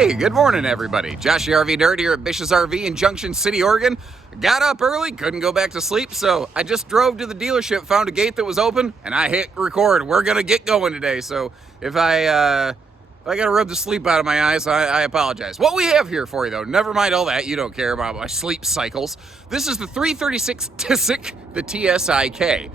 Hey, good morning, everybody. Josh the RV Nerd here at Bish's RV in Junction City, Oregon. Got up early, couldn't go back to sleep, so I just drove to the dealership, found a gate that was open, and I hit record. We're gonna get going today, so if I gotta rub the sleep out of my eyes, I apologize. What we have here for you, though, never mind all that. You don't care about my sleep cycles. This is the 336 TSIK, the TSIK.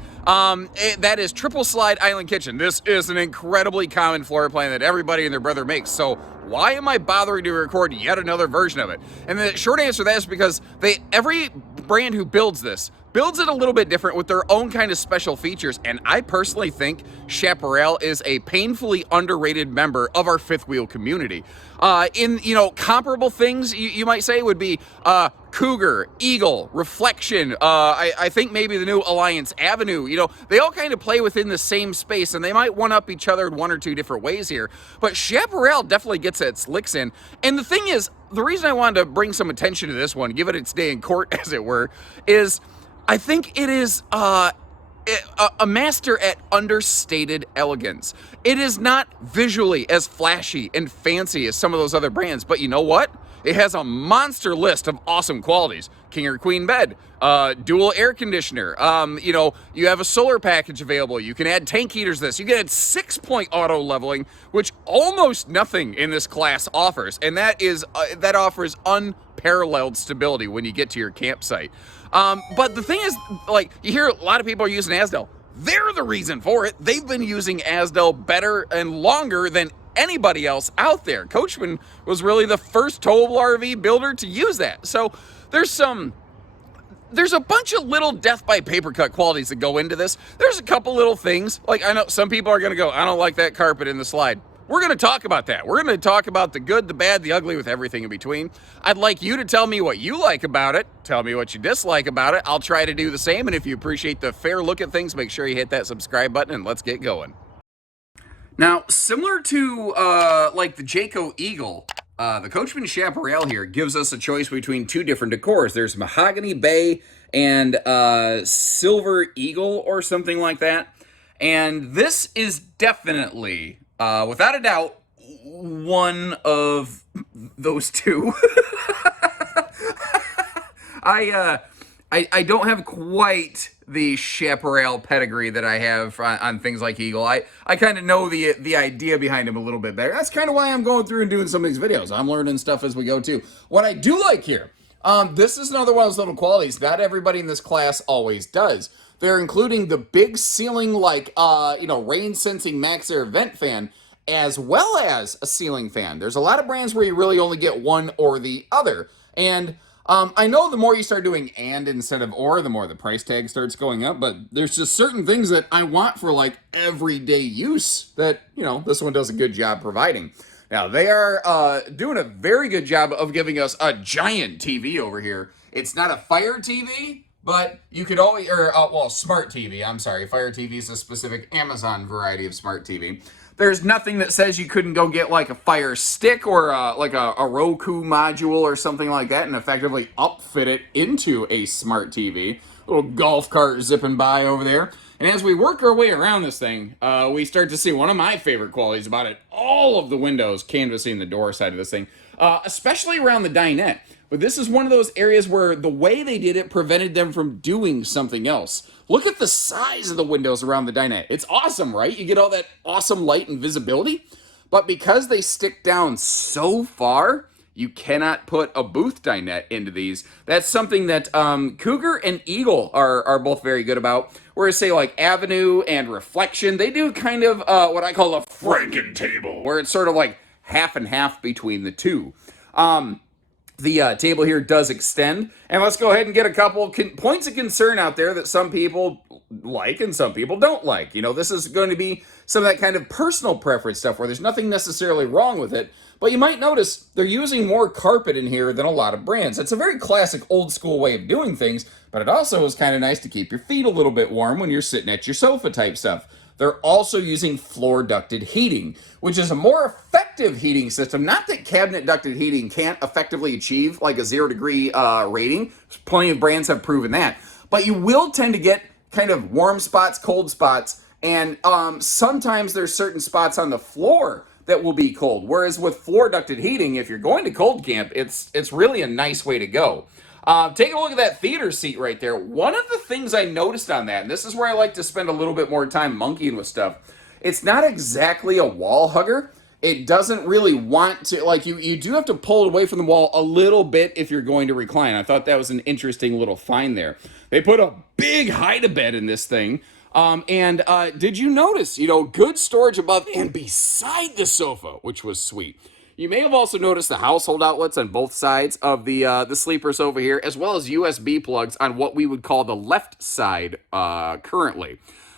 That is triple slide island kitchen. This is an incredibly common floor plan that everybody and their brother makes. So why am I bothering to record yet another version of it? And the short answer to that is because every brand who builds this builds it a little bit different with their own kind of special features. And I personally think Chaparral is a painfully underrated member of our fifth wheel community. Comparable things you might say would be Cougar, Eagle, Reflection. I think maybe the new Alliance Avenue. They all kind of play within the same space, and they might one up each other in one or two different ways here. But Chaparral definitely gets its licks in. And the thing is, the reason I wanted to bring some attention to this one, give it its day in court, as it were, is I think it is a master at understated elegance. It is not visually as flashy and fancy as some of those other brands, but you know what? It has a monster list of awesome qualities. King or queen bed, dual air conditioner. You have a solar package available. You can add tank heaters to this. You can add 6-point auto leveling, which almost nothing in this class offers. And that offers unparalleled stability when you get to your campsite. But the thing is, you hear a lot of people are using Asdel. They're the reason for it. They've been using Asdel better and longer than anybody else out there. Coachmen was really the first towable RV builder to use that. So there's a bunch of little death by paper cut qualities that go into this. There's a couple little things. I know some people are going to go, I don't like that carpet in the slide. We're going to talk about that. We're going to talk about the good, the bad, the ugly, with everything in between. I'd like you to tell me what you like about it. Tell me what you dislike about it. I'll try to do the same. And if you appreciate the fair look at things, make sure you hit that subscribe button and let's get going. Now, similar to the Jayco Eagle, the Coachmen Chaparral here gives us a choice between two different decors. There's Mahogany Bay and Silver Eagle or something like that. And this is definitely, without a doubt, one of those two. I don't have quite the Chaparral pedigree that I have on things like Eagle. I kind of know the idea behind him a little bit better. That's kind of why I'm going through and doing some of these videos. I'm learning stuff as we go too. What I do like here, this is another one of those little qualities that everybody in this class always does. They're including the big ceiling rain sensing max air vent fan, as well as a ceiling fan. There's a lot of brands where you really only get one or the other. And I know the more you start doing and instead of or, the more the price tag starts going up, but there's just certain things that I want for everyday use that, this one does a good job providing. Now, they are doing a very good job of giving us a giant TV over here. It's not a Fire TV, but you could always, Smart TV, I'm sorry. Fire TV is a specific Amazon variety of Smart TV. There's nothing that says you couldn't go get a Fire Stick or a Roku module or something like that and effectively upfit it into a Smart TV. A little golf cart zipping by over there. And as we work our way around this thing, we start to see one of my favorite qualities about it. All of the windows canvassing the door side of this thing, especially around the dinette. But this is one of those areas where the way they did it prevented them from doing something else. Look at the size of the windows around the dinette. It's awesome, right? You get all that awesome light and visibility. But because they stick down so far, you cannot put a booth dinette into these. That's something that Cougar and Eagle are both very good about. Whereas, say, Avenue and Reflection, they do kind of what I call a Franken table, where it's sort of half and half between the two. The table here does extend, and let's go ahead and get a couple points of concern out there that some people like and some people don't like. This is going to be some of that kind of personal preference stuff where there's nothing necessarily wrong with it, but you might notice they're using more carpet in here than a lot of brands. It's a very classic old school way of doing things, but it also is kind of nice to keep your feet a little bit warm when you're sitting at your sofa type stuff. They're also using floor ducted heating, which is a more effective heating system. Not that cabinet ducted heating can't effectively achieve a 0 degree rating. Plenty of brands have proven that. But you will tend to get kind of warm spots, cold spots, and sometimes there's certain spots on the floor that will be cold. Whereas with floor ducted heating, if you're going to cold camp, it's really a nice way to go. Take a look at that theater seat right there. One of the things I noticed on that, and this is where I like to spend a little bit more time monkeying with stuff, it's not exactly a wall hugger. It doesn't really want to, like, you do have to pull it away from the wall a little bit if you're going to recline. I thought that was an interesting little find there. They put a big hide-a-bed in this thing. And did you notice, good storage above and beside the sofa, which was sweet. You may have also noticed the household outlets on both sides of the sleepers over here, as well as USB plugs on what we would call the left side currently.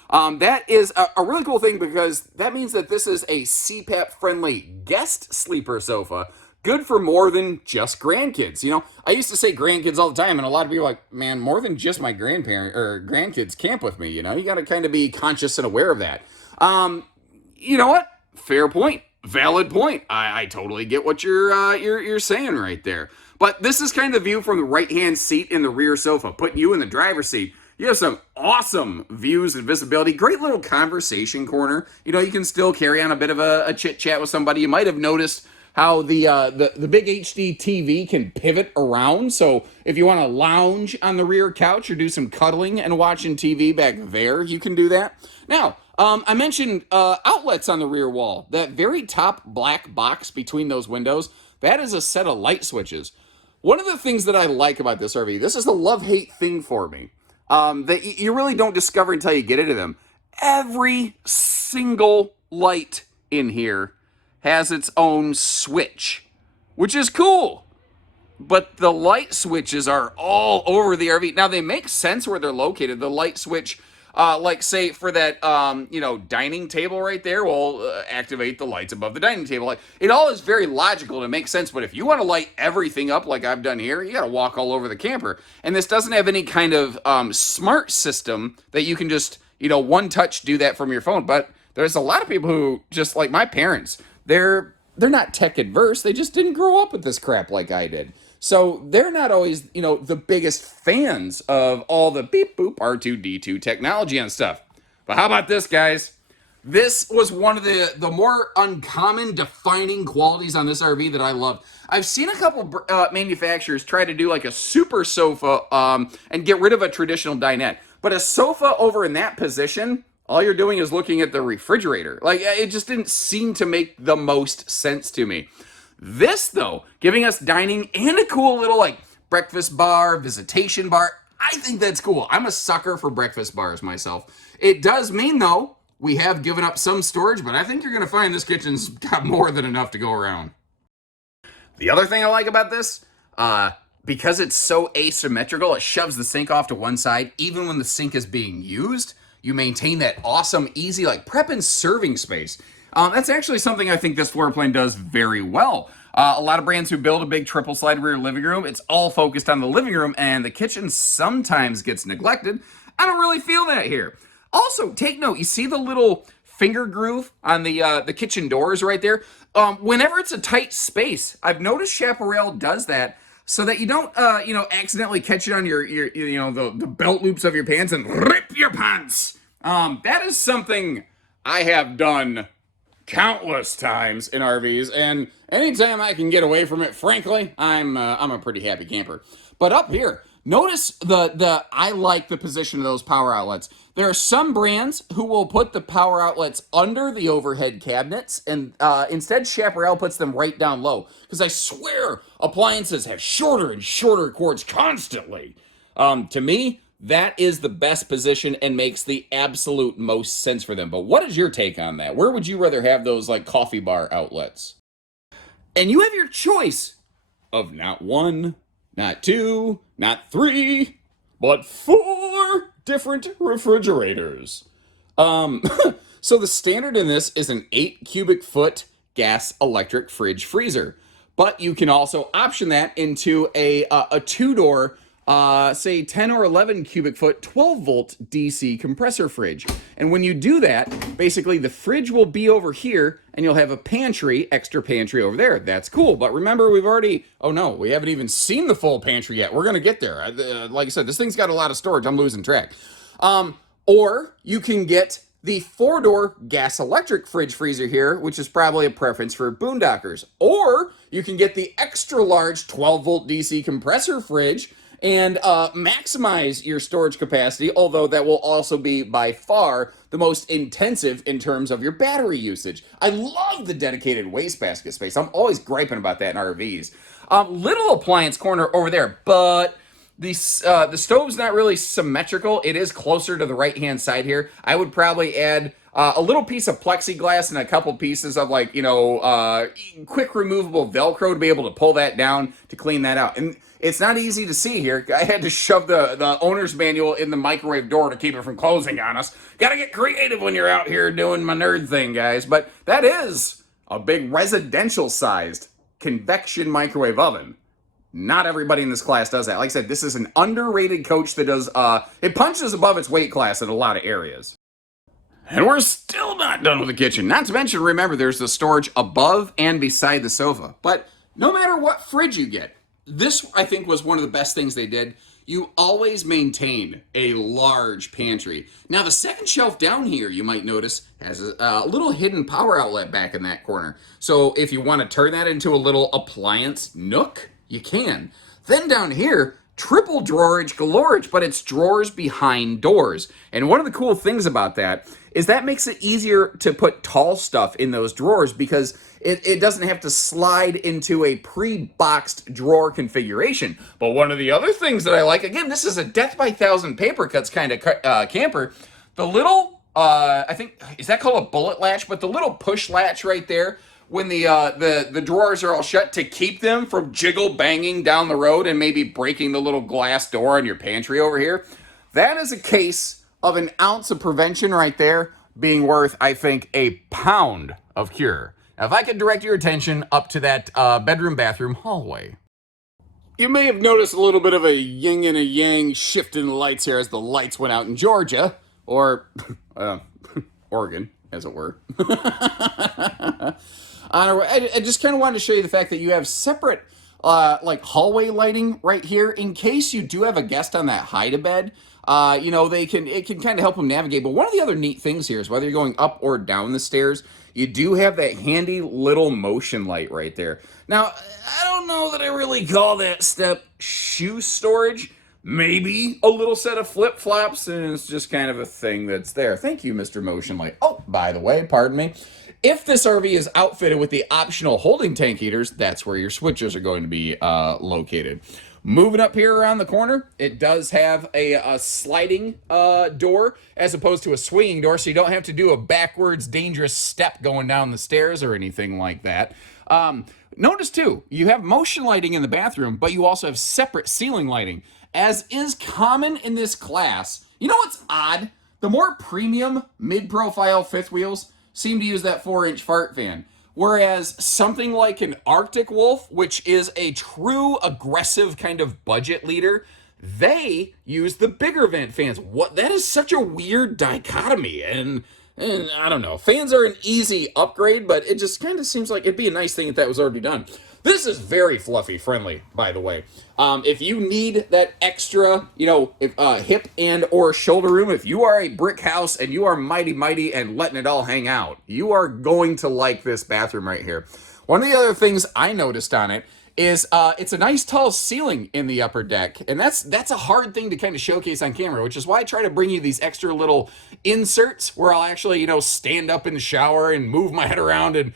That is a really cool thing because that means that this is a CPAP-friendly guest sleeper sofa, good for more than just grandkids. I used to say grandkids all the time, and a lot of people are like, man, more than just my grandkids camp with me. You got to kind of be conscious and aware of that. You know what? Fair point. Valid point. I totally get what you're saying right there. But this is kind of the view from the right-hand seat in the rear sofa, putting you in the driver's seat. You have some awesome views and visibility. Great little conversation corner. You can still carry on a bit of a chit-chat with somebody. You might have noticed how the big HD TV can pivot around. So if you want to lounge on the rear couch or do some cuddling and watching TV back there, you can do that. Now, I mentioned outlets on the rear wall. That very top black box between those windows, that is a set of light switches. One of the things that I like about this RV, this is the love-hate thing for me, that you really don't discover until you get into them. Every single light in here has its own switch, which is cool. But the light switches are all over the RV. Now, they make sense where they're located. The light switch, like say for that, dining table right there, will activate the lights above the dining table. It all is very logical to make sense. But if you want to light everything up like I've done here, you got to walk all over the camper. And this doesn't have any kind of smart system that you can just, one touch do that from your phone. But there's a lot of people who, just like my parents, they're not tech adverse. They just didn't grow up with this crap like I did. So they're not always, the biggest fans of all the beep boop R2D2 technology and stuff. But how about this, guys? This was one of the more uncommon defining qualities on this RV that I love. I've seen a couple manufacturers try to do like a super sofa and get rid of a traditional dinette. But a sofa over in that position, all you're doing is looking at the refrigerator. It just didn't seem to make the most sense to me. This, though, giving us dining and a cool little, breakfast bar, visitation bar, I think that's cool. I'm a sucker for breakfast bars myself. It does mean, though, we have given up some storage, but I think you're going to find this kitchen's got more than enough to go around. The other thing I like about this, because it's so asymmetrical, it shoves the sink off to one side. Even when the sink is being used, you maintain that awesome, easy, prep and serving space. That's actually something I think this floor plan does very well. A lot of brands who build a big triple slide rear living room, it's all focused on the living room, and the kitchen sometimes gets neglected. I don't really feel that here. Also, take note, you see the little finger groove on the kitchen doors right there? Whenever it's a tight space, I've noticed Chaparral does that so that you don't, accidentally catch it on your the belt loops of your pants and rip your pants. That is something I have done countless times in RVs, and anytime I can get away from it, frankly, I'm a pretty happy camper. But up here, notice I like the position of those power outlets. There are some brands who will put the power outlets under the overhead cabinets, and instead Chaparral puts them right down low. Because I swear appliances have shorter and shorter cords constantly. To me, that is the best position and makes the absolute most sense for them. But what is your take on that? Where would you rather have those coffee bar outlets? And you have your choice of not one, not two, not three, but 4 different refrigerators. So the standard in this is an 8 cubic foot gas electric fridge freezer. But you can also option that into a 2-door say 10 or 11 cubic foot, 12 volt DC compressor fridge. And when you do that, basically the fridge will be over here and you'll have a extra pantry over there. That's cool. But remember, we haven't even seen the full pantry yet. We're going to get there. Like I said, this thing's got a lot of storage. I'm losing track. Or you can get the 4-door gas electric fridge freezer here, which is probably a preference for boondockers. Or you can get the extra large 12-volt DC compressor fridge and maximize your storage capacity, although that will also be by far the most intensive in terms of your battery usage. I love the dedicated wastebasket space. I'm always griping about that in RVs. Little appliance corner over there, but the stove's not really symmetrical. It is closer to the right-hand side here. I would probably add a little piece of plexiglass and a couple pieces of, like, quick removable Velcro to be able to pull that down to clean that out. And it's not easy to see here. I had to shove the owner's manual in the microwave door to keep it from closing on us. Gotta get creative when you're out here doing my nerd thing, guys. But that is a big residential-sized convection microwave oven. Not everybody in this class does that. Like I said, this is an underrated coach that does, it punches above its weight class in a lot of areas. And we're still not done with the kitchen. Not to mention, remember, there's the storage above and beside the sofa. But no matter what fridge you get, this, I think, was one of the best things they did. You always maintain a large pantry. Now, the second shelf down here, you might notice, has a little hidden power outlet back in that corner. So if you want to turn that into a little appliance nook, you can. Then down here, triple drawerage galorage, but it's drawers behind doors. And one of the cool things about that is that makes it easier to put tall stuff in those drawers because it doesn't have to slide into a pre-boxed drawer configuration. But one of the other things that I like, again, this is a death by thousand paper cuts kind of camper. The little, I think, is that called a bullet latch? But the little push latch right there, when the drawers are all shut, to keep them from jiggle banging down the road and maybe breaking the little glass door in your pantry over here. That is a case of an ounce of prevention right there being worth, I think, a pound of cure. Now, if I could direct your attention up to that bedroom-bathroom hallway. You may have noticed a little bit of a yin and a yang shift in the lights here as the lights went out in Georgia, or Oregon, as it were. I just kind of wanted to show you the fact that you have separate like hallway lighting right here in case you do have a guest on that hide-a-bed. It can kind of help them navigate. But one of the other neat things here is whether you're going up or down the stairs, you do have that handy little motion light right there. Now, I don't know that I really call that step shoe storage. Maybe a little set of flip-flops, and it's just kind of a thing that's there. Thank you, Mr. Motion Light. Oh, by the way, pardon me. If this RV is outfitted with the optional holding tank heaters, that's where your switches are going to be located. Moving up here around the corner, it does have a sliding door as opposed to a swinging door, so you don't have to do a backwards dangerous step going down the stairs or anything like that. Notice, too, you have motion lighting in the bathroom, but you also have separate ceiling lighting. As is common in this class, you know what's odd? The more premium mid-profile fifth wheels seem to use that 4-inch fart fan. Whereas something like an Arctic Wolf, which is a true aggressive kind of budget leader, they use the bigger vent fans. That is such a weird dichotomy. And I don't know. Fans are an easy upgrade, but it just kind of seems like it'd be a nice thing if that was already done. This is very fluffy friendly, by the way. If you need that extra, hip and or shoulder room, if you are a brick house and you are mighty and letting it all hang out, you are going to like this bathroom right here. One of the other things I noticed on it is it's a nice tall ceiling in the upper deck, and that's a hard thing to kind of showcase on camera, which is why I try to bring you these extra little inserts where I'll actually, stand up in the shower and move my head around, and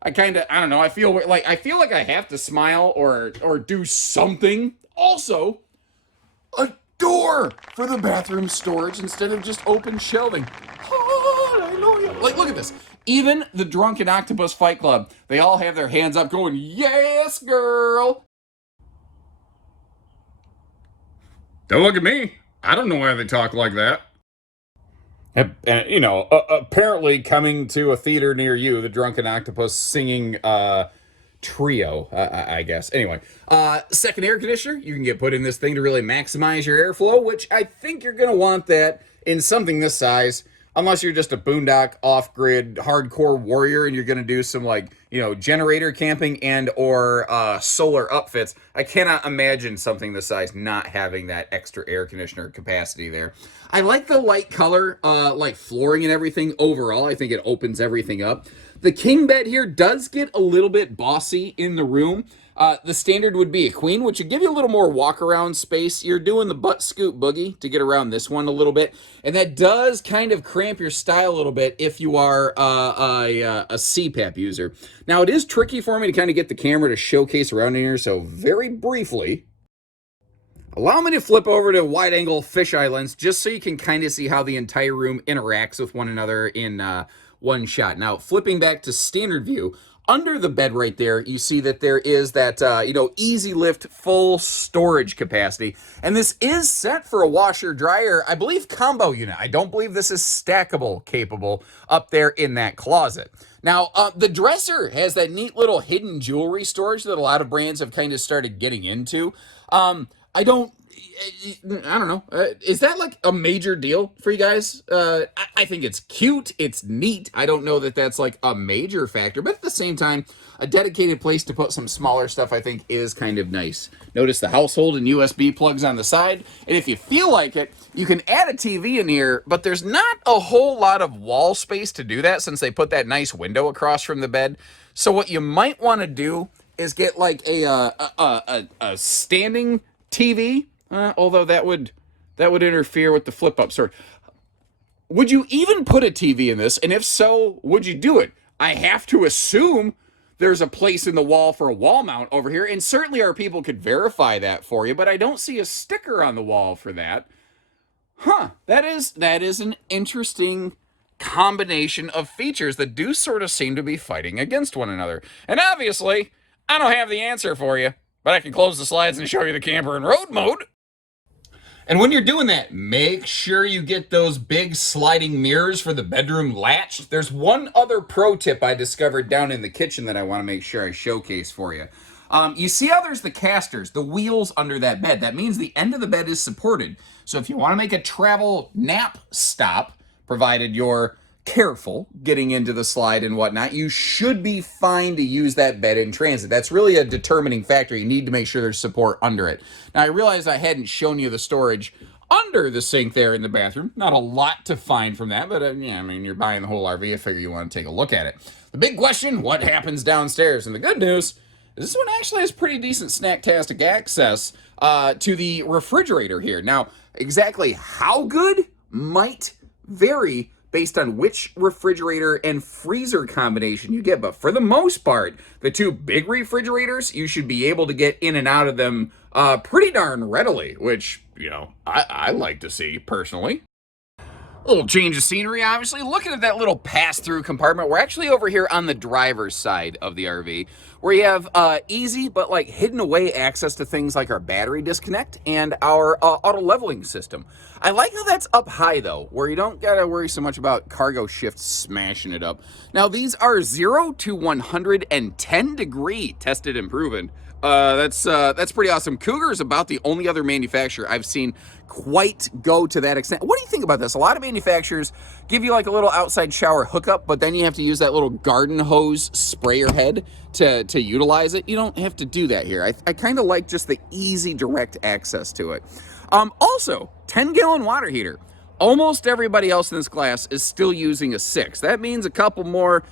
I don't know, I feel like I have to smile or do something. Also, a door for the bathroom storage instead of just open shelving. Hallelujah. Like, look at this. Even the Drunken Octopus Fight Club, they all have their hands up going, yes, girl. Don't look at me. I don't know why they talk like that. And, apparently coming to a theater near you, the Drunken Octopus singing trio, I guess. Anyway, second air conditioner, you can get put in this thing to really maximize your airflow, which I think you're going to want that in something this size. unless you're just a boondock off-grid hardcore warrior and you're going to do some like, you know, generator camping and or solar upfits. I cannot imagine something this size not having that extra air conditioner capacity there. I like the light color, like flooring and everything overall. I think it opens everything up. The king bed here does get a little bit bossy in the room. The standard would be a queen, which would give you a little more walk-around space. You're doing the butt scoop boogie to get around this one a little bit, and that does kind of cramp your style a little bit if you are a CPAP user. Now, it is tricky for me to kind of get the camera to showcase around in here, so very briefly, allow me to flip over to wide-angle fisheye lens just so you can kind of see how the entire room interacts with one another in one shot. Now, flipping back to standard view, under the bed right there, you see that there is that, easy lift full storage capacity. And this is set for a washer dryer, I believe, combo unit. I don't believe this is stackable capable up there in that closet. Now, the dresser has that neat little hidden jewelry storage that a lot of brands have kind of started getting into. I don't know. Is that like a major deal for you guys? I think it's cute. It's neat. I don't know that that's like a major factor, but at the same time, a dedicated place to put some smaller stuff I think is kind of nice. Notice the household and USB plugs on the side. And if you feel like it, you can add a TV in here, but there's not a whole lot of wall space to do that since they put that nice window across from the bed. So what you might want to do is get like a standing TV. Although that would interfere with the flip-up sort. Would you even put a TV in this? And if so, would you do it? I have to assume there's a place in the wall for a wall mount over here, and certainly our people could verify that for you, but I don't see a sticker on the wall for that. That is an interesting combination of features that do sort of seem to be fighting against one another. And obviously, I don't have the answer for you, but I can close the slides and show you the camper in road mode. And when you're doing that, make sure you get those big sliding mirrors for the bedroom latch. There's one other pro tip I discovered down in the kitchen that I want to make sure I showcase for you. You see how there's the casters, the wheels under that bed. That means the end of the bed is supported. So if you want to make a travel nap stop, provided you're careful getting into the slide and whatnot, you should be fine to use that bed in transit. That's really a determining factor. You need to make sure there's support under it. Now, I realize I hadn't shown you the storage under the sink there in the bathroom. Not a lot to find from that, but you're buying the whole RV. I figure you want to take a look at it. The big question, what happens downstairs? And the good news is this one actually has pretty decent snacktastic access to the refrigerator here. Now, exactly how good might vary based on which refrigerator and freezer combination you get. But for the most part, the two big refrigerators, you should be able to get in and out of them pretty darn readily, which, I like to see personally. A little change of scenery, obviously. Looking at that little pass-through compartment, we're actually over here on the driver's side of the RV, where you have easy but like hidden away access to things like our battery disconnect and our auto leveling system. I like how that's up high though, where you don't gotta worry so much about cargo shifts smashing it up. Now these are 0 to 110 degree tested and proven. That's pretty awesome. Cougar is about the only other manufacturer I've seen quite go to that extent. What do you think about this? A lot of manufacturers give you like a little outside shower hookup, but then you have to use that little garden hose sprayer head to utilize it. You don't have to do that here. I kind of like just the easy direct access to it. Also, 10-gallon water heater. Almost everybody else in this class is still using a 6. That means a couple more,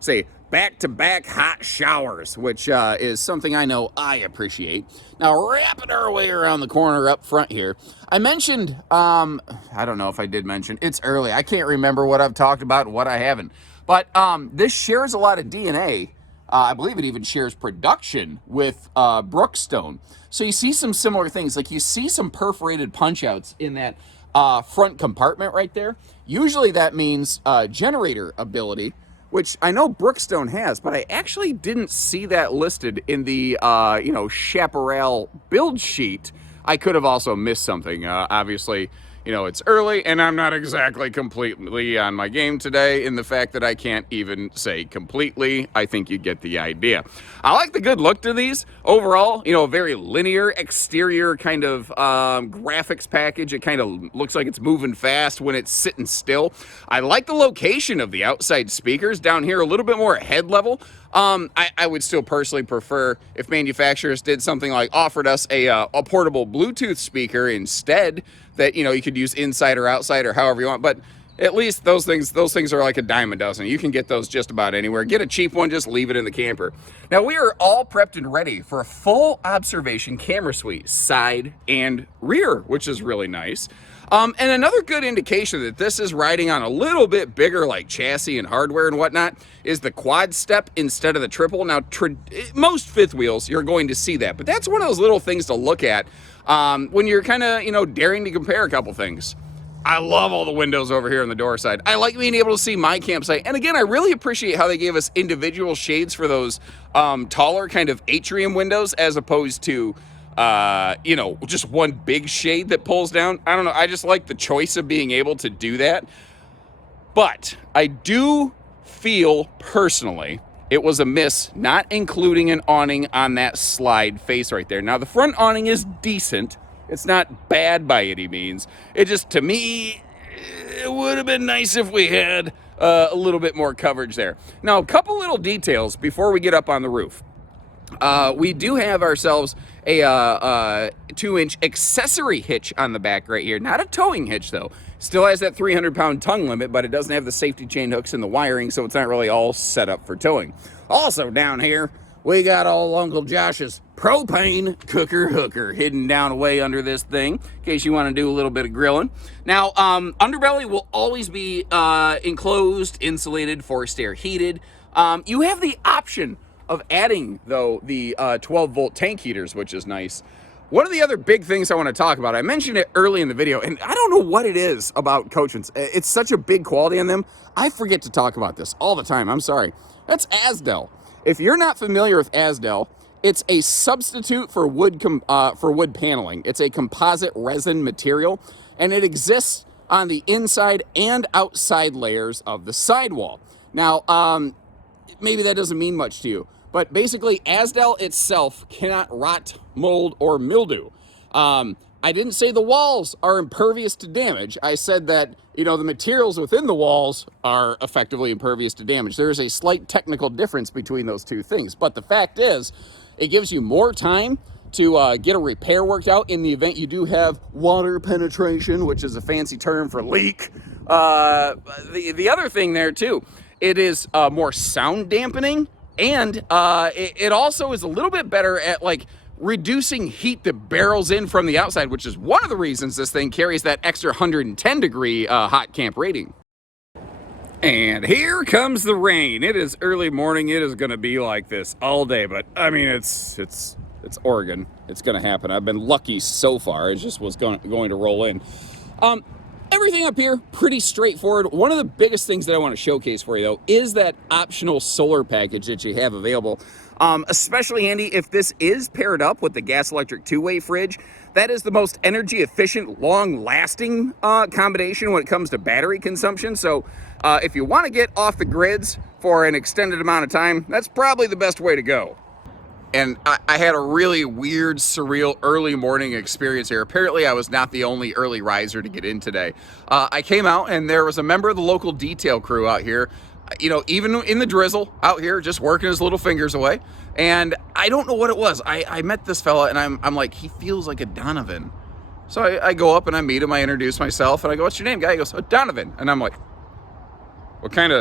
say back-to-back hot showers, which is something I know I appreciate. Now, wrapping our way around the corner up front here, I mentioned, I don't know if I did mention, it's early. I can't remember what I've talked about and what I haven't. But this shares a lot of DNA. I believe it even shares production with Brookstone. So you see some similar things. Like you see some perforated punch-outs in that front compartment right there. Usually that means generator ability, which I know Brookstone has, but I actually didn't see that listed in the, Chaparral build sheet. I could have also missed something. Obviously, you know, it's early and I'm not exactly completely on my game today in the fact that I can't even say completely. I think you get the idea. I like the good look to these overall, you know, a very linear exterior kind of graphics package. It kind of looks like it's moving fast when it's sitting still. I like the location of the outside speakers down here, a little bit more at head level. I would still personally prefer if manufacturers did something like offered us a portable Bluetooth speaker instead, that, you know, you could use inside or outside or however you want. But at least those things are like a dime a dozen. You can get those just about anywhere. Get a cheap one, just leave it in the camper. Now, we are all prepped and ready for a full observation camera suite, side and rear, which is really nice. And another good indication that this is riding on a little bit bigger like chassis and hardware and whatnot is the quad step instead of the triple. Now, most fifth wheels, you're going to see that, but that's one of those little things to look at when you're kind of, you know, daring to compare a couple things. I love all the windows over here on the door side. I like being able to see my campsite. And again, I really appreciate how they gave us individual shades for those taller kind of atrium windows as opposed to you know, just one big shade that pulls down. I don't know. I just like the choice of being able to do that. But I do feel personally it was a miss not including an awning on that slide face right there. Now, the front awning is decent. It's not bad by any means. It just, to me, it would have been nice if we had a little bit more coverage there. Now, a couple little details before we get up on the roof. We do have ourselves a 2-inch accessory hitch on the back right here. Not a towing hitch, though. Still has that 300-pound tongue limit, but it doesn't have the safety chain hooks and the wiring, so it's not really all set up for towing. Also down here, we got old Uncle Josh's propane cooker hooker hidden down away under this thing, in case you want to do a little bit of grilling. Now, underbelly will always be enclosed, insulated, forced air heated. You have the option of adding, though, the 12-volt tank heaters, which is nice. One of the other big things I want to talk about, I mentioned it early in the video, and I don't know what it is about Coachmen's. It's such a big quality on them. I forget to talk about this all the time. I'm sorry. That's Asdel. If you're not familiar with Asdel, it's a substitute for wood paneling. It's a composite resin material, and it exists on the inside and outside layers of the sidewall. Now, maybe that doesn't mean much to you, but basically Asdel itself cannot rot, mold, or mildew. I didn't say the walls are impervious to damage. I said that, you know, the materials within the walls are effectively impervious to damage. There is a slight technical difference between those two things, but the fact is it gives you more time to get a repair worked out in the event you do have water penetration, which is a fancy term for leak. The other thing there too, it is more sound dampening, and it also is a little bit better at like reducing heat that barrels in from the outside, which is one of the reasons this thing carries that extra 110 degree hot camp rating. And here comes the rain. It is early morning. It is going to be like this all day, but I mean, it's Oregon. It's going to happen. I've been lucky so far. It just was going to roll in. Everything up here, pretty straightforward. One of the biggest things that I want to showcase for you, though, is that optional solar package that you have available. Especially handy if this is paired up with the gas-electric two-way fridge. That is the most energy-efficient, long-lasting combination when it comes to battery consumption. So if you want to get off the grids for an extended amount of time, that's probably the best way to go. And I had a really weird, surreal early morning experience here. Apparently, I was not the only early riser to get in today. I came out and there was a member of the local detail crew out here, you know, even in the drizzle out here, just working his little fingers away. And I don't know what it was. I met this fella and I'm like, he feels like a Donovan. So I go up and I meet him. I introduce myself and I go, "What's your name, guy?" He goes, "Oh, Donovan." And I'm like, what kind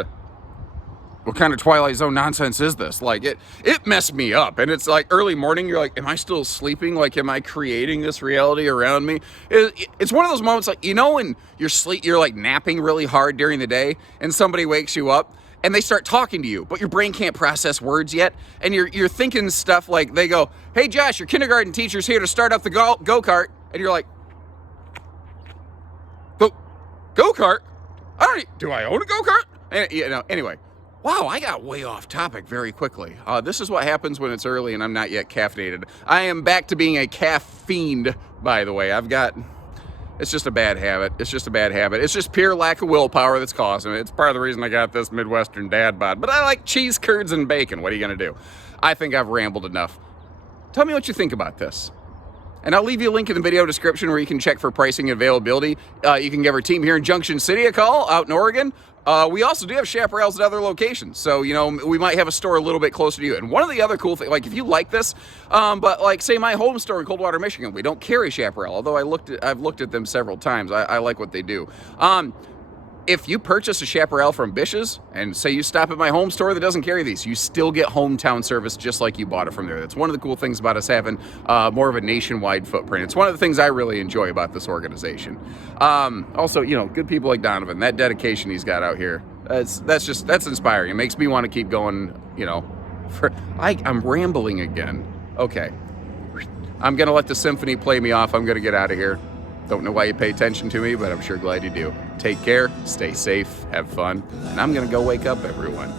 of Twilight Zone nonsense is this? Like, it messed me up. And it's like early morning, you're like, am I still sleeping? Like, am I creating this reality around me? It's one of those moments, like, you know, when you're like napping really hard during the day and somebody wakes you up and they start talking to you, but your brain can't process words yet. And you're thinking stuff like, they go, "Hey Josh, your kindergarten teacher's here to start up the go-kart." And you're like, go-kart? Do I own a go-kart? And, you know, anyway. Wow, I got way off topic very quickly. This is what happens when it's early and I'm not yet caffeinated. I am back to being a caffeined, by the way. I've got It's just a bad habit. It's just a bad habit. It's just pure lack of willpower that's causing it. It's part of the reason I got this Midwestern dad bod. But I like cheese, curds, and bacon. What are you going to do? I think I've rambled enough. Tell me what you think about this. And I'll leave you a link in the video description where you can check for pricing and availability. You can give our team here in Junction City a call out in Oregon. We also do have Chaparrals at other locations. So, you know, we might have a store a little bit closer to you. And one of the other cool things, like if you like this, but like say my home store in Coldwater, Michigan, we don't carry Chaparral, although I've looked at them several times. I like what they do. If you purchase a Chaparral from Bish's and say you stop at my home store that doesn't carry these, you still get hometown service just like you bought it from there. That's one of the cool things about us having more of a nationwide footprint. It's one of the things I really enjoy about this organization. Also, you know, good people like Donovan, that dedication he's got out here, that's inspiring. It makes me want to keep going, you know. I'm rambling again. Okay. I'm going to let the symphony play me off. I'm going to get out of here. Don't know why you pay attention to me, but I'm sure glad you do. Take care, stay safe, have fun, and I'm gonna go wake up everyone.